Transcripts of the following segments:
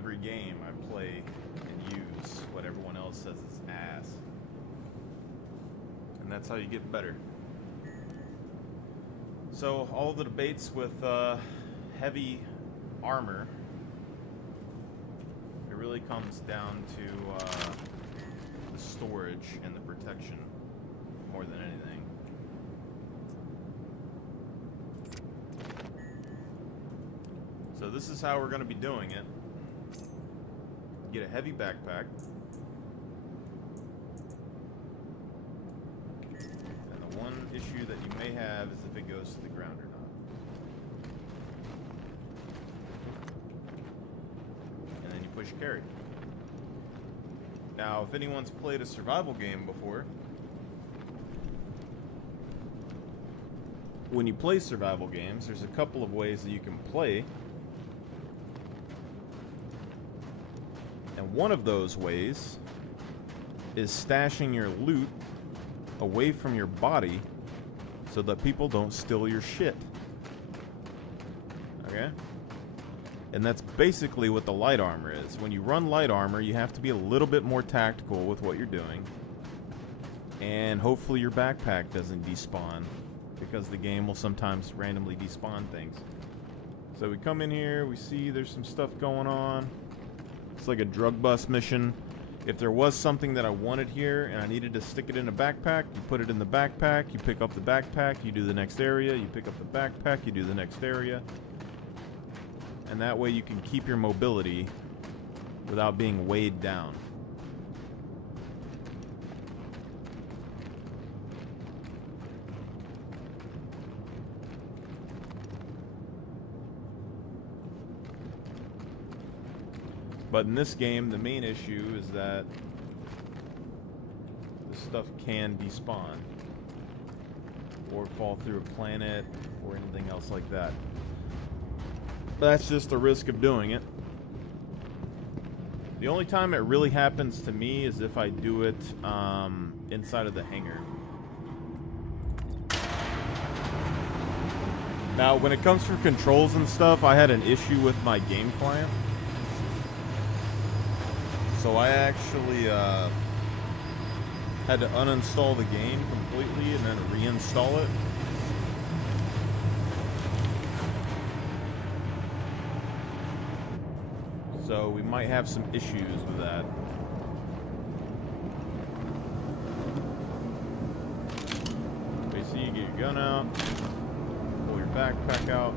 every game I play and use what everyone else says is ass. And that's how you get better. So all the debates with heavy armor, it really comes down to the storage and the protection more than anything. So this is how we're going to be doing it. Get a heavy backpack. And the one issue that you may have is if it goes to the ground or not. And then you push carry. Now, if anyone's played a survival game before, when you play survival games, there's a couple of ways that you can play. And one of those ways is stashing your loot away from your body so that people don't steal your shit. Okay? And that's basically what the light armor is. When you run light armor, you have to be a little bit more tactical with what you're doing. And hopefully your backpack doesn't despawn, because the game will sometimes randomly despawn things. So we come in here, we see there's some stuff going on. It's like a drug bust mission. If there was something that I wanted here and I needed to stick it in a backpack, you put it in the backpack, you pick up the backpack, you do the next area, you pick up the backpack, you do the next area. And that way you can keep your mobility without being weighed down. But in this game, the main issue is that this stuff can despawn or fall through a planet or anything else like that. That's just the risk of doing it. The only time it really happens to me is if I do it inside of the hangar. Now, when it comes to controls and stuff, I had an issue with my game client. So I actually had to uninstall the game completely and then reinstall it. So we might have some issues with that. Basically, you get your gun out, pull your backpack out.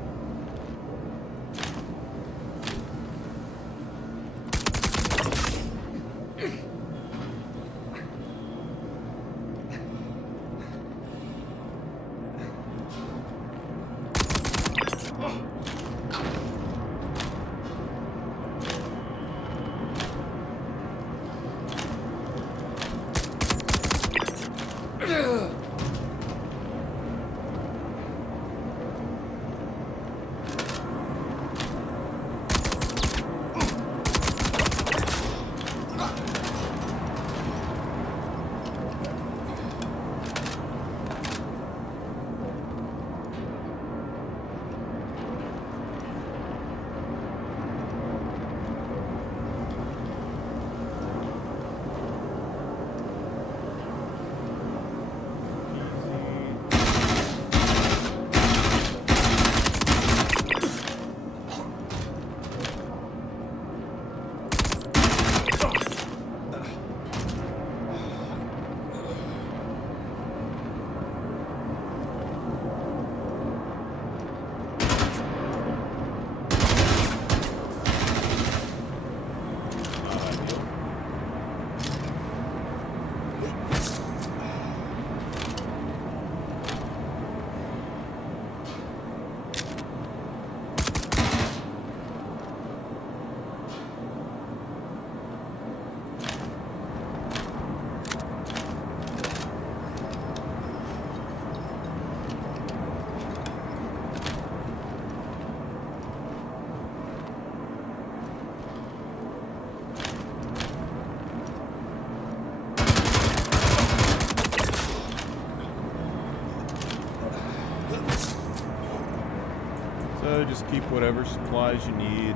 So just keep whatever supplies you need.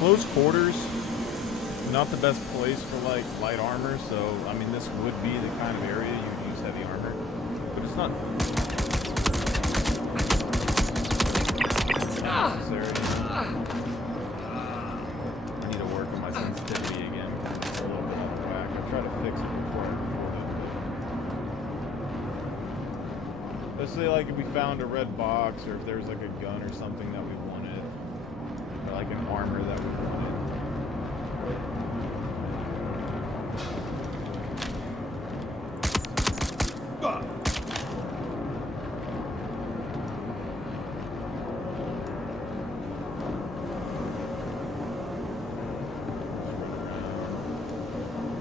close quarters, not the best place for like light armor, so I mean this would be the kind of area you would use heavy armor, but it's not necessary. I need to work on my sensitivity again. It's a little bit out of whack. I try to fix it before I record it. Let's say like if we found a red box, or if there's like a gun or something that we wanted, or like an armor that we wanted.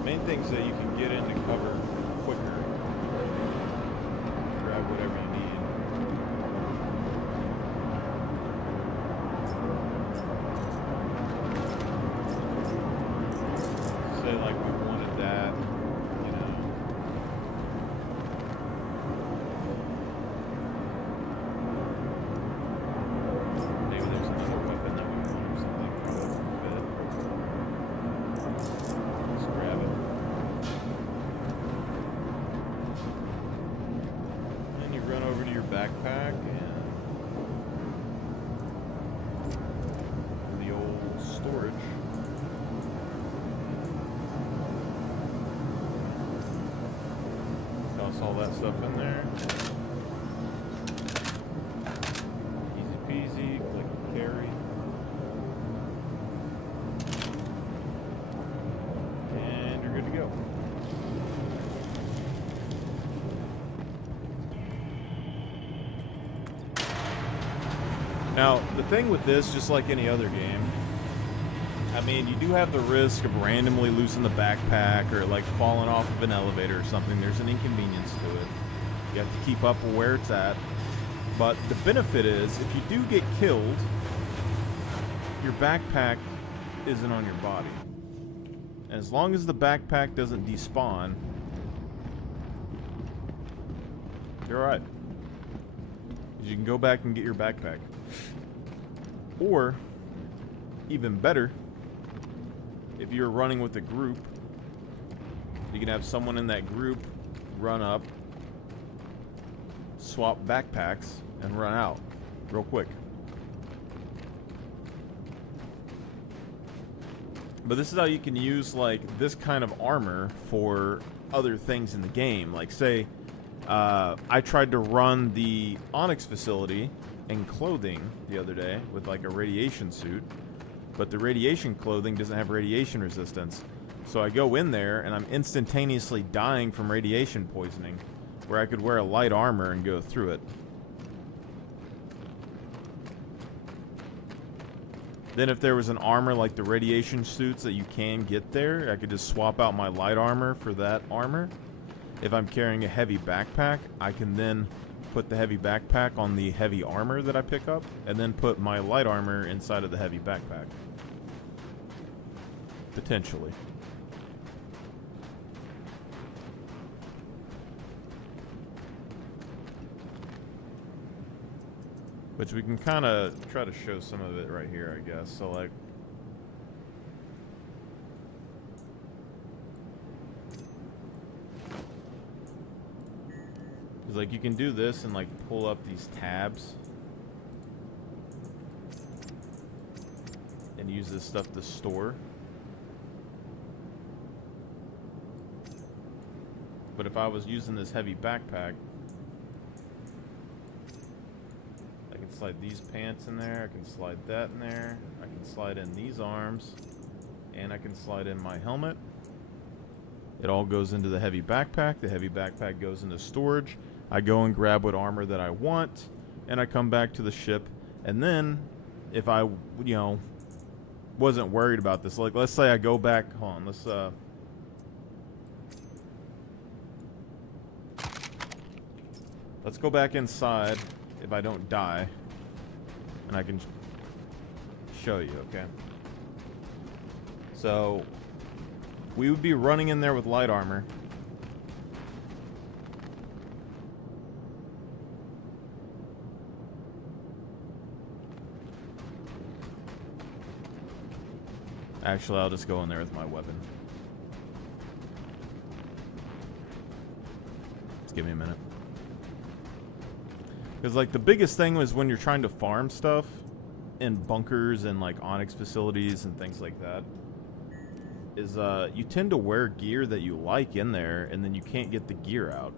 Main things that you can get into cover quicker. Grab whatever you need. Say like we wanted that, you know. Maybe there's another weapon that we want or something. Probably won't fit. Just grab it. And you run over to your backpack and the old storage. Toss all that stuff in there. Easy peasy, click carry. And you're good to go. Now, the thing with this, just like any other game, I mean, you do have the risk of randomly losing the backpack or like falling off of an elevator or something. There's an inconvenience to it. You have to keep up with where it's at. But the benefit is, if you do get killed, your backpack isn't on your body. And as long as the backpack doesn't despawn, you're alright. You can go back and get your backpack. Or, even better, if you're running with a group, you can have someone in that group run up, swap backpacks, and run out real quick. But this is how you can use like this kind of armor for other things in the game. Like say, I tried to run the Onyx facility in clothing the other day with like a radiation suit, but the radiation clothing doesn't have radiation resistance. So I go in there and I'm instantaneously dying from radiation poisoning, where I could wear a light armor and go through it. Then if there was an armor like the radiation suits that you can get there, I could just swap out my light armor for that armor. If I'm carrying a heavy backpack, I can then put the heavy backpack on the heavy armor that I pick up, and then put my light armor inside of the heavy backpack. Potentially. Which we can kind of try to show some of it right here, I guess. So like, because like you can do this and like pull up these tabs and use this stuff to store. But if I was using this heavy backpack, I can slide these pants in there, I can slide that in there, I can slide in these arms, and I can slide in my helmet. It all goes into the heavy backpack goes into storage. I go and grab what armor that I want, and I come back to the ship. And then, if I, you know, wasn't worried about this, like let's say I go back, hold on, let's go back inside if I don't die, and I can show you, okay? So, we would be running in there with light armor. Actually, I'll just go in there with my weapon. Just give me a minute. Because, like, the biggest thing was when you're trying to farm stuff in bunkers and, like, Onyx facilities and things like that, is you tend to wear gear that you like in there, and then you can't get the gear out.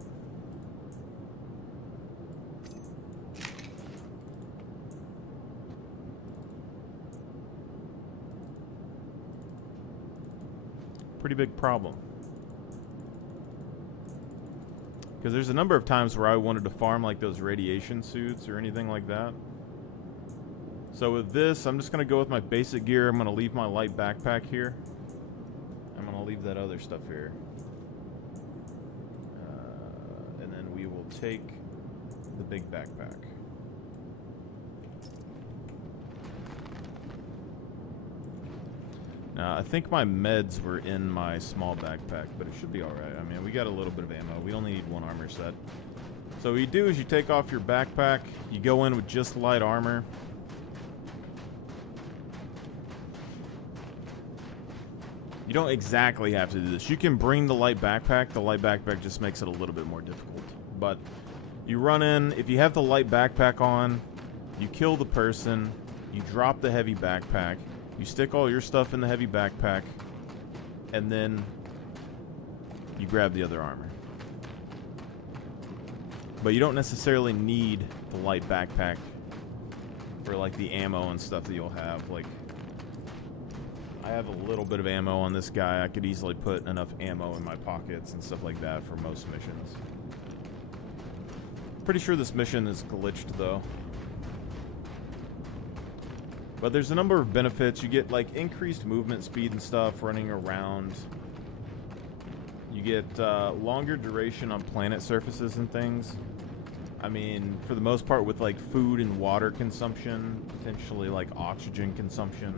Pretty big problem. Because there's a number of times where I wanted to farm like those radiation suits or anything like that. So with this, I'm just going to go with my basic gear. I'm going to leave my light backpack here. I'm going to leave that other stuff here. And then we will take the big backpack. Now, I think my meds were in my small backpack, but it should be alright. I mean, we got a little bit of ammo. We only need one armor set. So what you do is you take off your backpack, you go in with just light armor. You don't exactly have to do this. You can bring the light backpack. The light backpack just makes it a little bit more difficult. But you run in, if you have the light backpack on, you kill the person, you drop the heavy backpack, you stick all your stuff in the heavy backpack, and then you grab the other armor. But you don't necessarily need the light backpack for like the ammo and stuff that you'll have. Like, I have a little bit of ammo on this guy. I could easily put enough ammo in my pockets and stuff like that for most missions. Pretty sure this mission is glitched though. But there's a number of benefits. You get like increased movement speed and stuff running around. You get longer duration on planet surfaces and things. I mean, for the most part with like food and water consumption, potentially like oxygen consumption.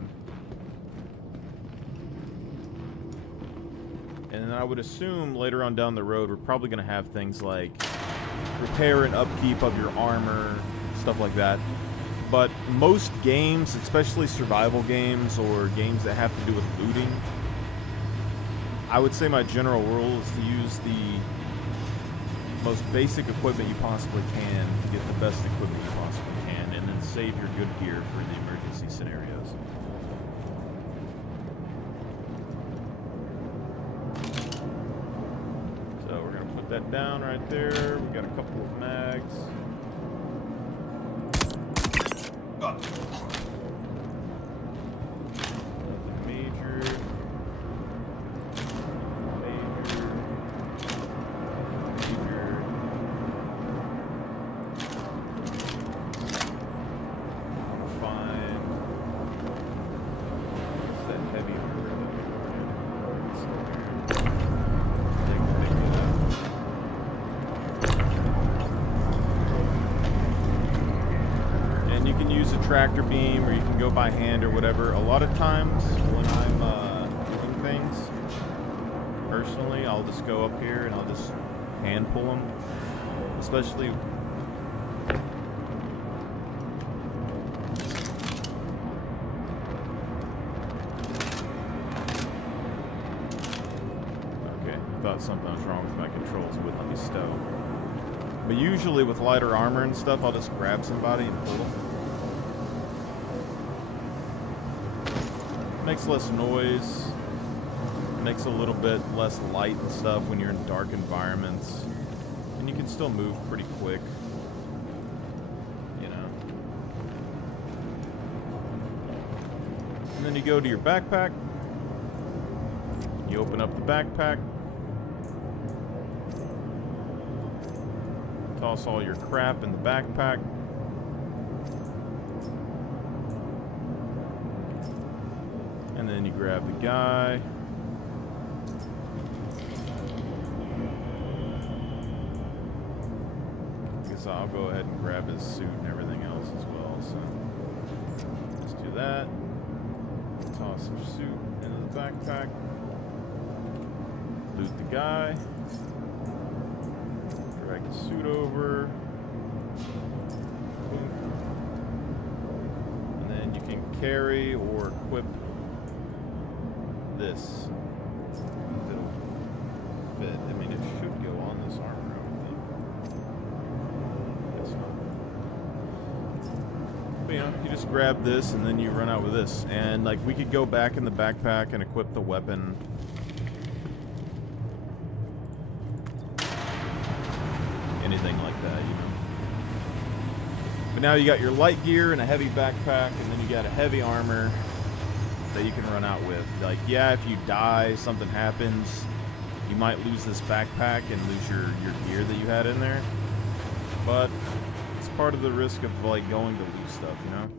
And then I would assume later on down the road we're probably going to have things like repair and upkeep of your armor, stuff like that. But most games, especially survival games or games that have to do with looting, I would say my general rule is to use the most basic equipment you possibly can to get the best equipment you possibly can, and then save your good gear for the emergency scenarios. So we're going to put that down right there. We got a couple of mags. Nothing major. Fine. What's that heavy armor that and you can use a tractor beam, or you can go by hand or whatever. A lot of times when I'm doing things, personally, I'll just go up here and I'll just hand pull them. Especially thought something was wrong with my controls. It wouldn't let me stow. But usually with lighter armor and stuff, I'll just grab somebody and pull them. Makes less noise. Makes a little bit less light and stuff when you're in dark environments. And you can still move pretty quick. You know. And then you go to your backpack. You open up the backpack. Toss all your crap in the backpack. And then you grab the guy. I guess I'll go ahead and grab his suit and everything else as well. So let's do that. Toss your suit into the backpack. Loot the guy. Drag the suit over. Boom. And then you can carry or equip this. If it'll fit. I mean, it should go on this armor, I would think. Guess not. But, you know, you just grab this and then you run out with this. And, like, we could go back in the backpack and equip the weapon. Anything like that, you know. But now you got your light gear and a heavy backpack, and then you got a heavy armor that you can run out with. Like, yeah, if you die, something happens, you might lose this backpack and lose your gear that you had in there. But it's part of the risk of, like, going to lose stuff, you know?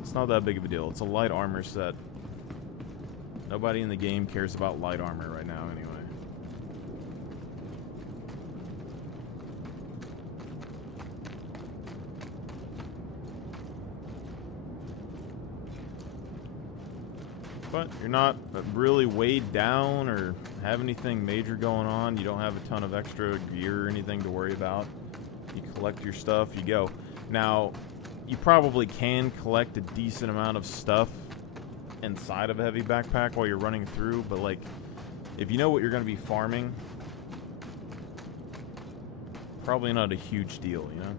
It's not that big of a deal. It's a light armor set. Nobody in the game cares about light armor right now, anyway. But you're not really weighed down or have anything major going on. You don't have a ton of extra gear or anything to worry about. You collect your stuff, you go. Now, you probably can collect a decent amount of stuff inside of a heavy backpack while you're running through, but like, if you know what you're going to be farming, probably not a huge deal, you know?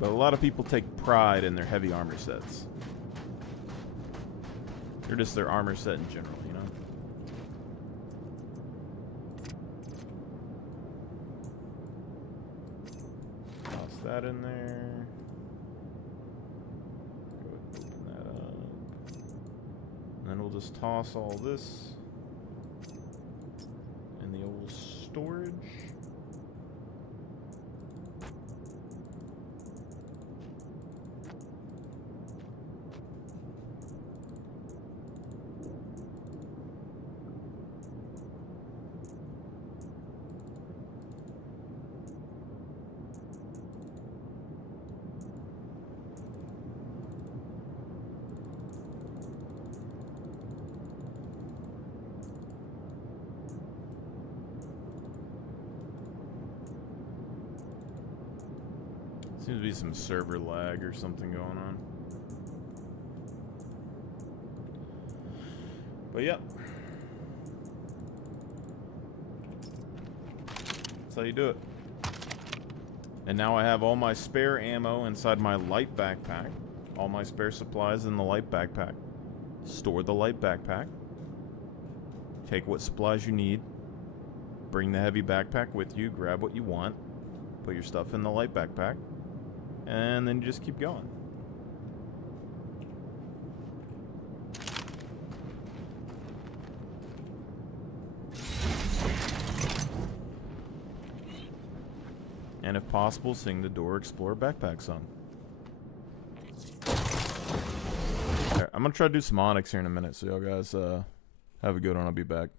But a lot of people take pride in their heavy armor sets. Or just their armor set in general, you know? Toss that in there. Go ahead and open that up. And then we'll just toss all this in the old storage. Seems to be some server lag or something going on. But yep. That's how you do it. And now I have all my spare ammo inside my light backpack. All my spare supplies in the light backpack. Store the light backpack. Take what supplies you need. Bring the heavy backpack with you. Grab what you want. Put your stuff in the light backpack. And then you just keep going. And if possible, sing the Dora Explorer backpack song. Right, I'm gonna try to do some Onyx here in a minute, so y'all guys have a good one. I'll be back.